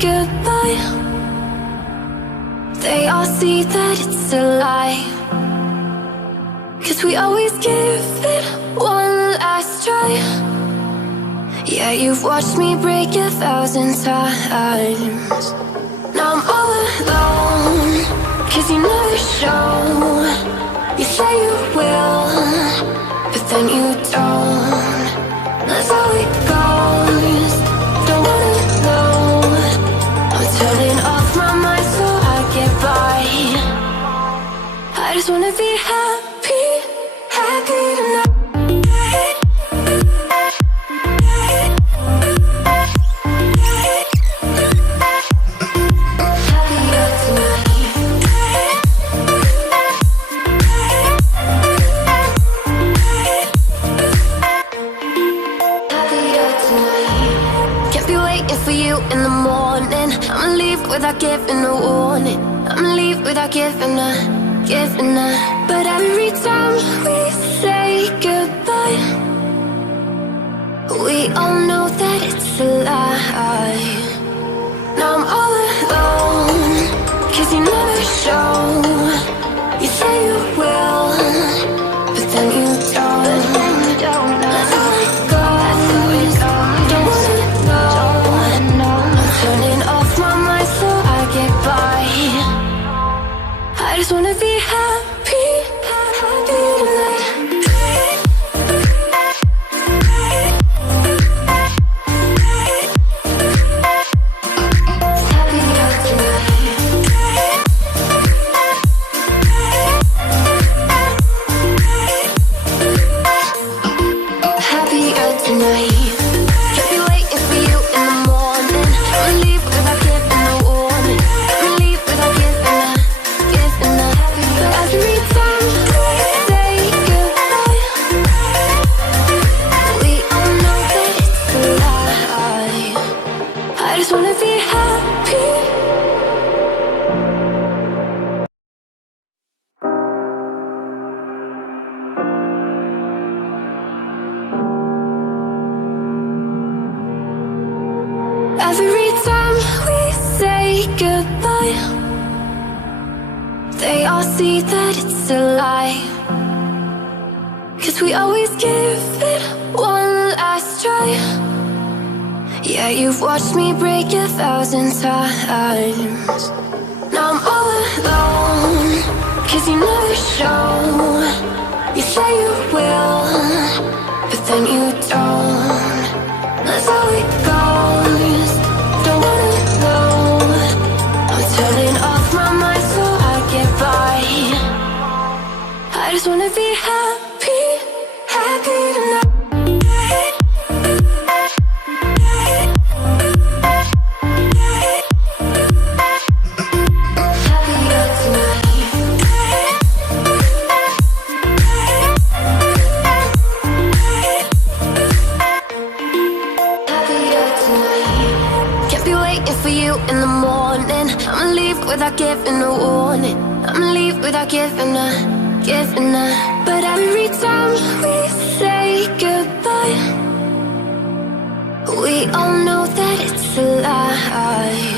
goodbye, they all see that it's a lie. 'Cause we always give it one last try. Yeah, you've watched me break 1,000 times. Now I'm all alone, 'cause you never show. You say you will, but then you don't. That's how it goes. Don't wanna know. I'm turning off my mind so I get by. I just wanna be happy, happy tonight. Without giving a warning, I'ma leave without giving a. But every time we say goodbye, we all know that it's a lie. Now I'm all alone, 'cause you never show. You say you will, but then you don't. That's how it goes. Don't wanna know. I'm turning off my mind so I get by. I just wanna be happy, happy tonight. Happier tonight. Can't be waiting for you in the morning. I'ma leave without giving a warning. I'ma leave without giving a. But every time we say goodbye, we all know that it's a lie. I just wanna be happy. Every time we say goodbye, they all see that it's a lie. 'Cause we always give it one last try. Yeah, you've watched me break 1,000 times. Now I'm all alone, 'cause you never show. You say you will, but then you don't. That's how it goes. Don't wanna know. I'm turning off my mind so I get by. I just wanna be happy, happy tonight. Happier tonight. Happier tonight. Can't be waiting for you in the morning. I'ma leave without giving a warning. I'ma leave without giving a. But every time we say goodbye, we all know that it's a lie.